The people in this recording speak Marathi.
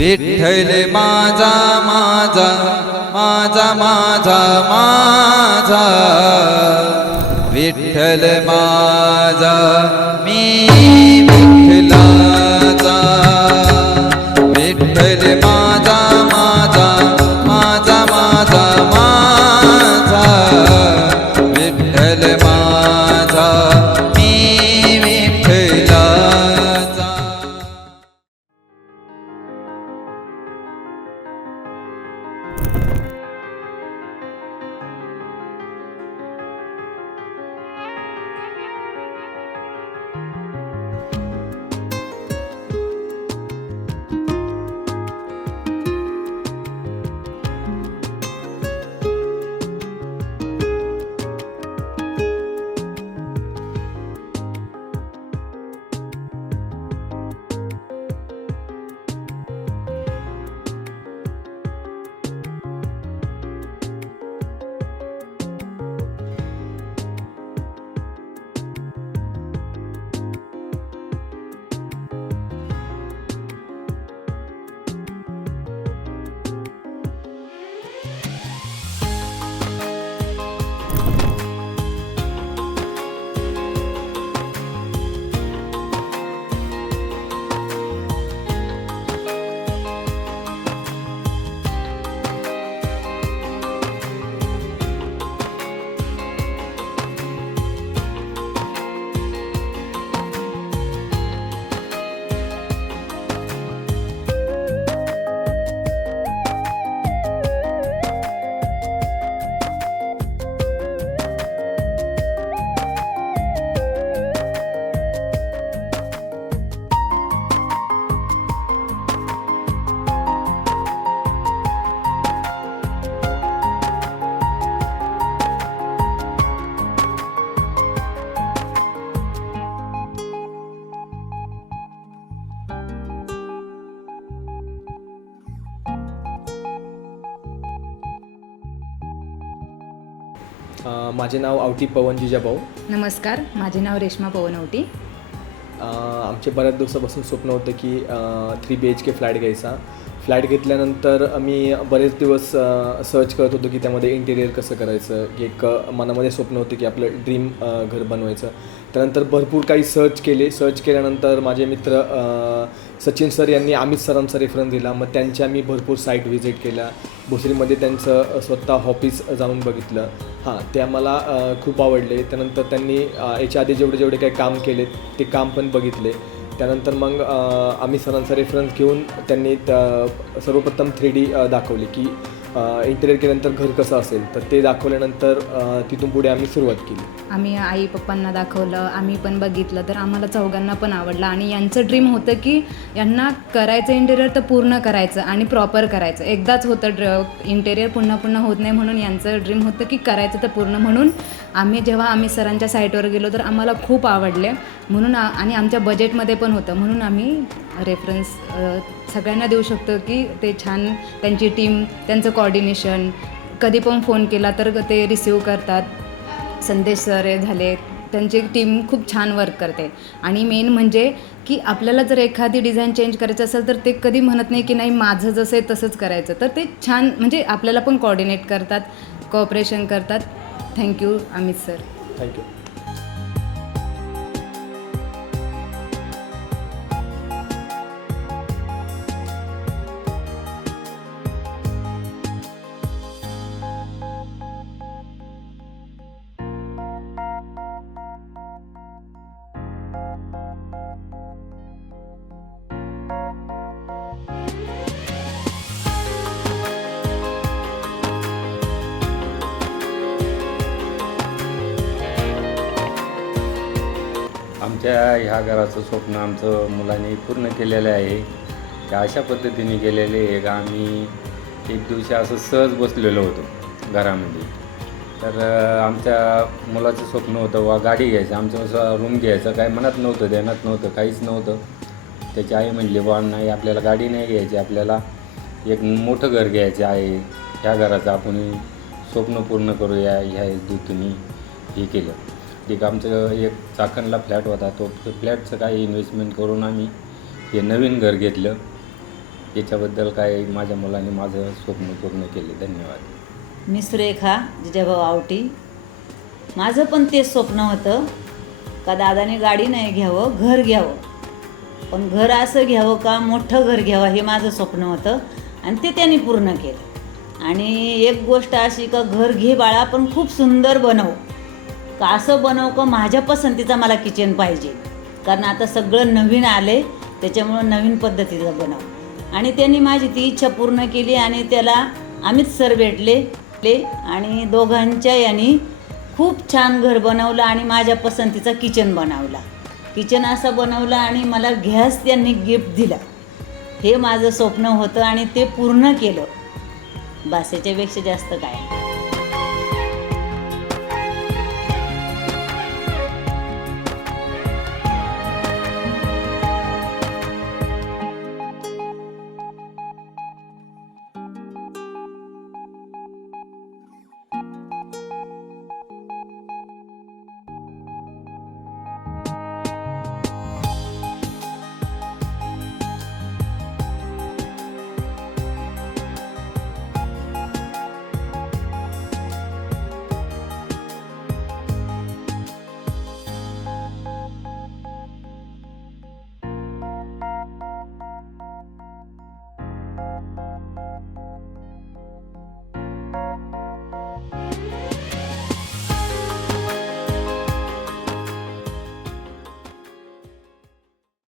विठ्ठल माझा माझा माझा माझा माझा विठ्ठल माझा मी विठ्ठलाचा विठ्ठल माझा माझा माझा माझा माझा विठ्ठल माझा मी विठ्ठलाचा. माझे नाव आवटी पवन जिजाभाऊ. नमस्कार, माझे नाव रेश्मा पवन आवटी. आमचे बऱ्याच दिवसापासून स्वप्न होतं की 3 BHK फ्लॅट घ्यायचा. फ्लॅट घेतल्यानंतर आम्ही बरेच दिवस सर्च करत होतो की त्यामध्ये इंटिरियर कसं करायचं, की एक मनामध्ये स्वप्न होतं की आपलं ड्रीम घर बनवायचं. त्यानंतर भरपूर काही सर्च केल्यानंतर माझे मित्र सचिन सर यांनी अमित सरांचा रेफरन्स दिला. मग त्यांच्या मी भरपूर साईट व्हिजिट केल्या. भोसरीमध्ये त्यांचं स्वतः ऑफिस जाऊन बघितलं. ते आम्हाला खूप आवडले. त्यानंतर त्यांनी याच्या आधी जेवढे काही काम केले ते काम पण बघितले. त्यानंतर मग आम्ही सरांचा रेफरन्स घेऊन त्यांनी सर्वप्रथम 3D दाखवले की इंटिरियर केल्यानंतर घर कसं असेल. तर ते दाखवल्यानंतर तिथून पुढे आम्ही सुरुवात केली. आम्ही आई पप्पांना दाखवलं, आम्ही पण बघितलं, तर आम्हाला चौघांना पण आवडलं. आणि यांचं ड्रीम होतं की यांना करायचं इंटिरियर तर पूर्ण करायचं आणि प्रॉपर करायचं. एकदाच होतं इंटिरियर, पुन्हा पुन्हा होत नाही, म्हणून यांचं ड्रीम होतं की करायचं तर पूर्ण. म्हणून जेव्हा आम्ही सरांच्या साईटवर गेलो तर आम्हाला खूप आवडले म्हणून, आणि आमच्या बजेटमध्ये पण होतं, म्हणून आम्ही रेफरन्स सगळ्यांना देऊ शकतो की ते छान, त्यांची टीम, त्यांचं कॉर्डिनेशन, कधी पण फोन केला तर ते रिसीव करतात. संदेश सर झाले, त्यांची टीम खूप छान वर्क करते. आणि मेन म्हणजे की आपल्याला जर एखादी डिझाईन चेंज करायचं असेल तर ते कधी म्हणत नाही की नाही माझं जसं आहे तसंच करायचं. तर ते छान, म्हणजे आपल्याला पण कॉर्डिनेट करतात, कोऑपरेशन करतात. Thank you Amit sir. थँक्यू. आमच्या ह्या घराचं स्वप्न आमचं मुलांनी पूर्ण केलेलं आहे. ते अशा पद्धतीने केलेले आहे का आम्ही एक दिवशी असं सहज बसलेलो होतो घरामध्ये. तर आमच्या मुलाचं स्वप्न होतं वा गाडी घ्यायचं, आमचं असं रूम घ्यायचं काय मनात नव्हतं, ध्यानात नव्हतं, काहीच नव्हतं. त्याची आई म्हणली बा नाही आपल्याला गाडी नाही घ्यायची, आपल्याला एक मोठं घर घ्यायचं आहे. ह्या घराचं आपण स्वप्न पूर्ण करूया. ह्या हेतूने हे केलं. एक आमचं एक चाकणला फ्लॅट होता, तो फ्लॅटचं काही इन्व्हेस्टमेंट करून आम्ही हे नवीन घर घेतलं. याच्याबद्दल काय माझ्या मुलांनी माझं स्वप्न पूर्ण केले. धन्यवाद. मी सुरेखा जिजाभाऊ आवटी. माझं पण तेच स्वप्न होतं का दादाने गाडी नाही घ्यावं, घर घ्यावं. पण घर असं घ्यावं का मोठं घर घ्यावं हे माझं स्वप्न होतं आणि ते त्यांनी पूर्ण केलं. आणि एक गोष्ट अशी का घर घे बाळा पण खूप सुंदर बनव, का असं बनव का माझ्या पसंतीचा मला किचन पाहिजे. कारण आता सगळं नवीन आले त्याच्यामुळं नवीन पद्धतीचं बनव. आणि त्यांनी माझी ती इच्छा पूर्ण केली आणि त्याला अमित सर भेटले आणि दोघांच्या यांनी खूप छान घर बनवलं आणि माझ्या पसंतीचा किचन बनवला. किचन असा बनवला आणि मला गॅस त्यांनी गिफ्ट दिला. हे माझं स्वप्न होतं आणि ते पूर्ण केलं. बस याच्यापेक्षा जास्त काय.